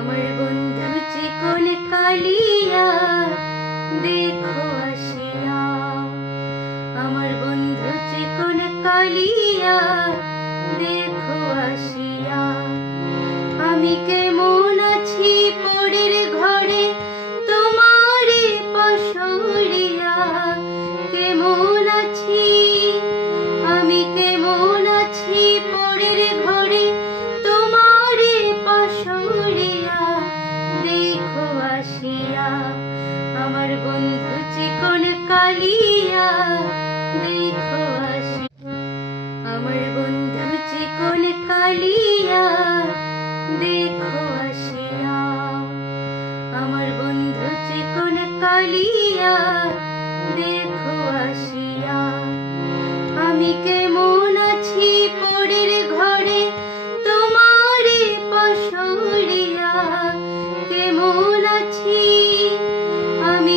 আমার বন্ধু চিকন কালিয়া দেখো আসিয়া, আমার বন্ধু চিকন কালিয়া দেখো আসিয়া। আমি কেমন আছি পরের ঘরে তোমারে পাশরিয়া, কেমন আছি আমি কেমন আছি পরের ঘরে তোমারে পাশরিয়া দেখো আসিয়া। আমার বন্ধু চিকন কালিয়া দেখো আসিয়া, আমার বন্ধু চিকন কালিয়া দেখো আসিয়া, আমার বন্ধু চিকন কালিয়া দেখো আসিয়া। আমি কেমন আছি পরের ঘরে তোমারে পাশরিয়া, কেমন আছি আমি